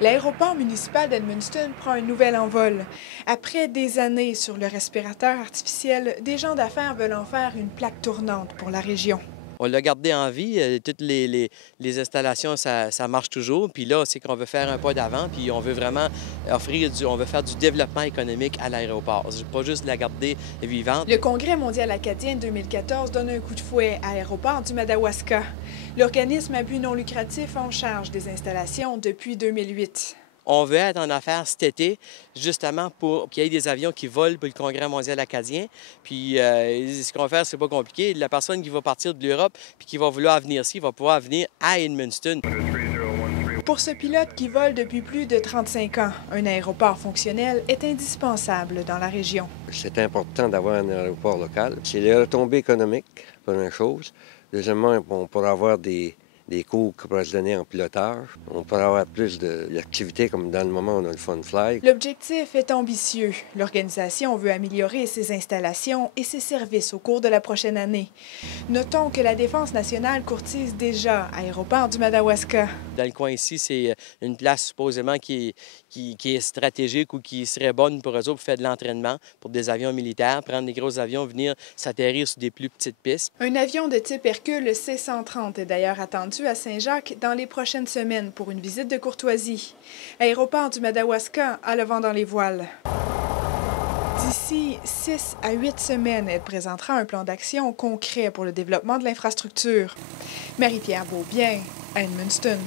L'aéroport municipal d'Edmundston prend un nouvel envol. Après des années sur le respirateur artificiel, des gens d'affaires veulent en faire une plaque tournante pour la région. On l'a gardé en vie. Toutes les installations, ça marche toujours. Puis là, c'est qu'on veut faire un pas d'avant, puis on veut vraiment on veut faire du développement économique à l'aéroport. Pas juste la garder vivante. Le Congrès mondial acadien 2014 donne un coup de fouet à l'aéroport du Madawaska. L'organisme à but non lucratif en charge des installations depuis 2008. On veut être en affaires cet été, justement pour qu'il y ait des avions qui volent pour le Congrès mondial acadien. Puis ce qu'on va faire, c'est pas compliqué. La personne qui va partir de l'Europe puis qui va vouloir venir ici va pouvoir venir à Edmundston. Pour ce pilote qui vole depuis plus de 35 ans, un aéroport fonctionnel est indispensable dans la région. C'est important d'avoir un aéroport local. C'est les retombées économiques, première chose. Deuxièmement, on pourra avoir des cours qui pourraient se donner en pilotage. On pourra avoir plus d'activités comme dans le moment où on a le Fun Fly. L'objectif est ambitieux. L'organisation veut améliorer ses installations et ses services au cours de la prochaine année. Notons que la Défense nationale courtise déjà Aéroport du Madawaska. Dans le coin ici, c'est une place supposément qui est stratégique ou qui serait bonne pour eux autres pour faire de l'entraînement pour des avions militaires, prendre des gros avions, venir s'atterrir sur des plus petites pistes. Un avion de type Hercule C-130 est d'ailleurs attendu à Saint-Jacques dans les prochaines semaines pour une visite de courtoisie. Aéroport du Madawaska a le vent dans les voiles. D'ici 6 à 8 semaines, elle présentera un plan d'action concret pour le développement de l'infrastructure. Marie-Pierre Beaubien, à Edmundston.